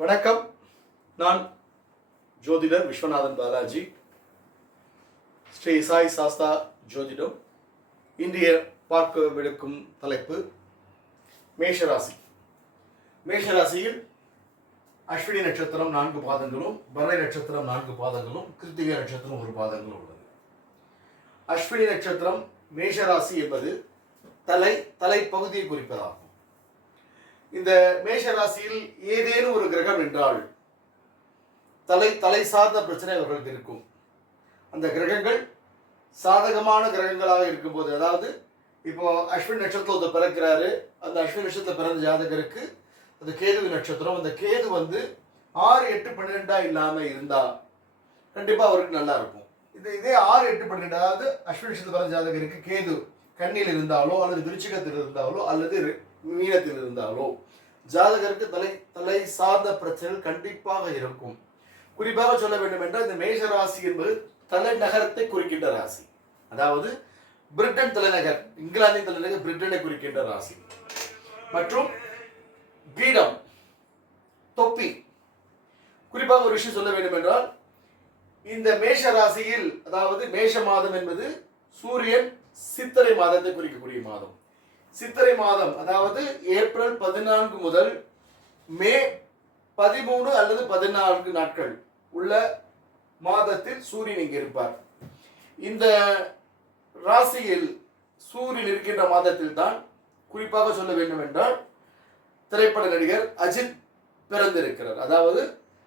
வணக்கம். நான் ஜோதிடர் விஸ்வநாதன் பாலாஜி. ஸ்ரீ சாய் சாஸ்தா ஜோதிடம். இன்றைய பார்க்கவிருக்கும் தலைப்பு மேஷராசி. மேஷராசியில் அஸ்வினி நட்சத்திரம் நான்கு பாதங்களும் பரணி நட்சத்திரம் நான்கு பாதங்களும் கிருத்திகை நட்சத்திரம் ஒரு பாதங்களும் உள்ளது. அஸ்வினி நட்சத்திரம் மேஷராசி என்பது தலை தலைப்பகுதியை குறிப்பதாகும். இந்த மேஷ ராசியில் ஏதேனும் ஒரு கிரகம் என்றால் தலை தலை சார்ந்த பிரச்சனை அவர்களுக்கு இருக்கும். அந்த கிரகங்கள் சாதகமான கிரகங்களாக இருக்கும்போது அதாவது இப்போ அஸ்வின் நட்சத்திரத்தை பிறக்கிறாரு. அந்த அஸ்வின் நட்சத்திரத்தில் பிறந்த ஜாதகருக்கு அந்த கேது நட்சத்திரம் அந்த கேது வந்து ஆறு எட்டு பன்னிரெண்டா இல்லாமல் இருந்தா கண்டிப்பாக அவருக்கு நல்லா இருக்கும். இது இதே ஆறு எட்டு பன்னிரெண்டு அதாவது அஸ்வின் நட்சத்திர பிறந்த ஜாதகருக்கு கேது கண்ணியில் இருந்தாலோ அல்லது விருச்சிகத்தில் இருந்தாலோ அல்லது மீனத்தில் இருந்தாலோ ஜாதகருக்கு தலை தலை சார்ந்த பிரச்சனைகள் கண்டிப்பாக இருக்கும். குறிப்பாக சொல்ல வேண்டும் என்றால் இந்த மேஷ ராசி என்பது தலைநகரத்தை குறிக்கின்ற ராசி. அதாவது பிரிட்டன் தலைநகர் இங்கிலாந்தின் தலைநகர் பிரிட்டனை குறிக்கின்ற ராசி. மற்றும் பீடம் தொப்பி. குறிப்பாக ஒரு விஷயம் சொல்ல வேண்டும் என்றால் இந்த மேஷ ராசியில் அதாவது மேஷ மாதம் என்பது சூரியன் சித்திரை மாதத்தை குறிக்கக்கூடிய மாதம். சித்திரை மாதம் அதாவது ஏப்ரல் பதினான்கு முதல் மே பதிமூணு அல்லது பதினான்கு நாட்கள் உள்ள மாதத்தில் சூரியன் இங்கே இருப்பார். இந்த ராசியில் சூரியன் இருக்கின்ற மாதத்தில் தான் குறிப்பாக சொல்ல வேண்டும் என்றால் திரைப்பட நடிகர் அஜித் பிறந்திருக்கிறார். அதாவது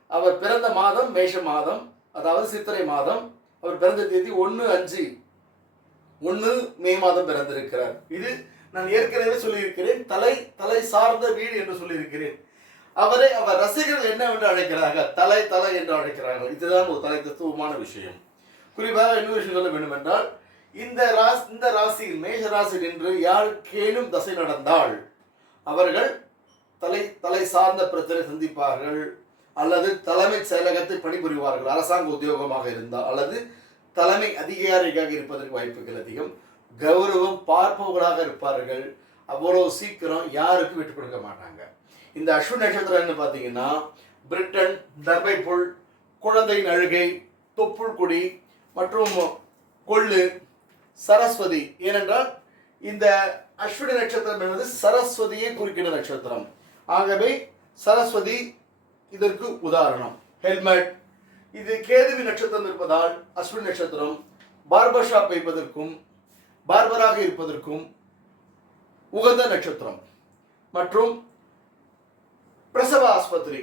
அவர் பிறந்த மாதம் மேஷ மாதம் அதாவது சித்திரை மாதம். அவர் பிறந்த தேதி ஒன்று அஞ்சு ஒன்று மே மாதம் பிறந்திருக்கிறார். இது நான் ஏற்கனவே சொல்லியிருக்கிறேன் தலை தலை சார்ந்த வீடு என்று சொல்லியிருக்கிறேன். அவரை அவர் ரசிகர்கள் என்னவென்று அழைக்கிறார்கள்? தலை தலை என்று அழைக்கிறார்கள். இதுதான் ஒரு தலை தத்துவமான விஷயம். குறிப்பாக இன்னொரு விஷயம் சொல்ல வேண்டும் என்றால் இந்த ராசி இந்த ராசியில் மேஷ ராசியில் என்று யாருக்கேனும் தசை நடந்தால் அவர்கள் தலை தலை சார்ந்த பிரச்சனை சந்திப்பார்கள் அல்லது தலைமைச் செயலகத்தில் பணிபுரிவார்கள் அரசாங்க உத்தியோகமாக இருந்தால் அல்லது தலைமை அதிகாரியாக இருப்பதற்கு வாய்ப்புகள் அதிகம். கௌரவம் பார்ப்பவர்களாக இருப்பார்கள். அவ்வளோ சீக்கிரம் யாருக்கும் விட்டு கொடுக்க மாட்டாங்க. இந்த அஸ்வின் நட்சத்திரம்னு பார்த்தீங்கன்னா பிரிட்டன் தர்பை புல் நழுகை தொப்புள் கொடி மற்றும் கொள்ளு சரஸ்வதி. ஏனென்றால் இந்த அஸ்வினி நட்சத்திரம் என்பது சரஸ்வதியை குறிக்கிற நட்சத்திரம். ஆகவே சரஸ்வதி இதற்கு உதாரணம். ஹெல்மெட். இது கேதுவி நட்சத்திரம் இருப்பதால் அஸ்வினி நட்சத்திரம் பார்பர் ஷாப் வைப்பதற்கும் பார்பராக இருப்பதற்கும் உகந்த நட்சத்திரம். மற்றும் பிரசவ ஆஸ்பத்திரி.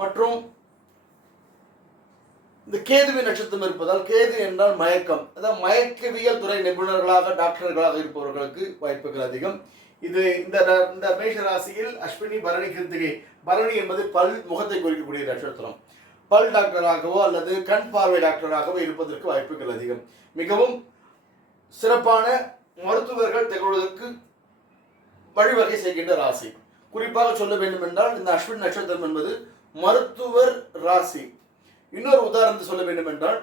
மற்றும் இந்த கேதுவி நட்சத்திரம் இருப்பதால் கேது என்றால் மயக்கம். அதாவது மயக்கவியல் துறை நிபுணர்களாக டாக்டர்களாக இருப்பவர்களுக்கு வாய்ப்புகள் அதிகம். இது இந்த இந்த மேஷ ராசியில் அஸ்வினி பரணி கிருத்திகை. பரணி என்பது பல் முகத்தை குறிக்கக்கூடிய நட்சத்திரம். பல் டாக்டராகவோ அல்லது கண் பார்வை டாக்டராகவோ இருப்பதற்கு வாய்ப்புகள் அதிகம். மிகவும் சிறப்பான மருத்துவர்கள் திகழ்வதற்கு வழிவகை செய்கின்ற ராசி. குறிப்பாக சொல்ல வேண்டும் என்றால் இந்த அஸ்வின் நட்சத்திரம் என்பது மருத்துவர் ராசி. இன்னொரு உதாரணத்தை சொல்ல வேண்டும் என்றால்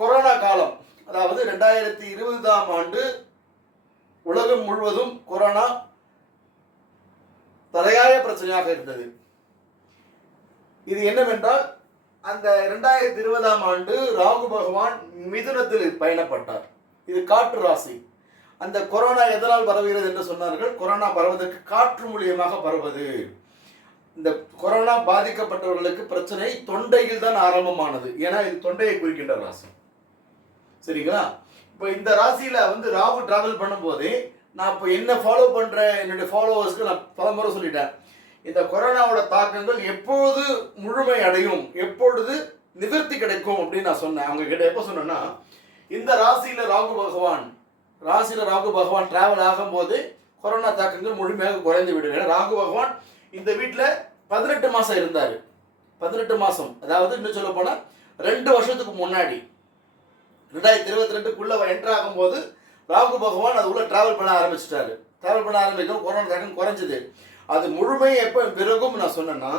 கொரோனா காலம் அதாவது ரெண்டாயிரத்தி இருபதாம் ஆண்டு உலகம் முழுவதும் கொரோனா தலையாய பிரச்சனையாக இருந்தது. இது என்னவென்றால் அந்த இரண்டாயிரத்தி இருபதாம் ஆண்டு ராகு பகவான் மிதுனத்தில் பயணப்பட்டார். இது காற்று ராசி. அந்த கொரோனா எதனால் பரவுகிறது என்று சொன்னார்கள்? கொரோனா பரவுவதற்கு காற்று மூலியமாக பரவுவது. இந்த கொரோனா பாதிக்கப்பட்டவர்களுக்கு பிரச்சனை தொண்டையில் தான் ஆரம்பமானது. ஏன்னா இது தொண்டையை குறிக்கின்ற ராசி. சரிங்களா? இப்போ இந்த ராசியில வந்து ராகு டிராவல் பண்ணும்போதே நான் இப்போ என்ன ஃபாலோ பண்ணுறேன் என்னுடைய ஃபாலோவர்ஸ்க்கு நான் பலமுறை சொல்லிட்டேன். இந்த கொரோனாவோட தாக்கங்கள் எப்பொழுது முழுமை அடையும்? எப்பொழுது நிவர்த்தி கிடைக்கும்? அப்படின்னு நான் சொன்னேன். அவங்க கிட்ட எப்போ சொன்னேன்னா இந்த ராசியில ராகு பகவான் ராசியில ராகு பகவான் டிராவல் ஆகும்போது கொரோனா தாக்கங்கள் முழுமையாக குறைந்து விடும். ஏன்னா ராகு பகவான் இந்த வீட்டில் பதினெட்டு மாதம் இருந்தார். பதினெட்டு மாதம் அதாவது இன்னும் சொல்ல போனால் ரெண்டு வருஷத்துக்கு முன்னாடி. ரெண்டாயிரத்தி இருபத்தி ரெண்டுக்குள்ளே என்ட்ரு ஆகும்போது ராகு பகவான் அது உள்ள டிராவல் பண்ண ஆரம்பிச்சிட்டாரு. டிராவல் பண்ண ஆரம்பிக்கும் கொரோனா தாக்கம் குறைஞ்சது. அது முழுமையை எப்போ பிறகும் நான் சொன்னேன்னா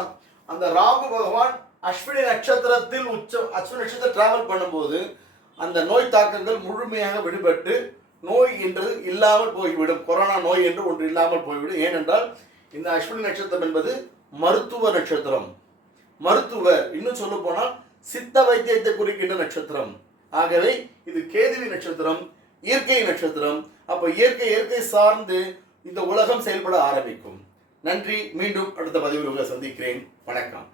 அந்த ராகு பகவான் அஸ்வினி நட்சத்திரத்தில் உச்சம் அஸ்வினி நட்சத்திரம் டிராவல் பண்ணும்போது அந்த நோய் தாக்கங்கள் முழுமையாக விடுபட்டு நோய் என்று இல்லாமல் போய்விடும். கொரோனா நோய் என்று ஒன்று இல்லாமல் போய்விடும். ஏனென்றால் இந்த அஸ்வினி நட்சத்திரம் என்பது மருத்துவ நட்சத்திரம். மருத்துவர் இன்னும் சொல்ல போனால் சித்த வைத்தியத்தை குறிக்கின்ற நட்சத்திரம். ஆகவே இது கேதுவி நட்சத்திரம் இயற்கை நட்சத்திரம். அப்போ இயற்கை இயற்கை சார்ந்து இந்த உலகம் செயல்பட ஆரம்பிக்கும். நன்றி. மீண்டும் அடுத்த பதிவில் உங்களை சந்திக்கிறேன். வணக்கம்.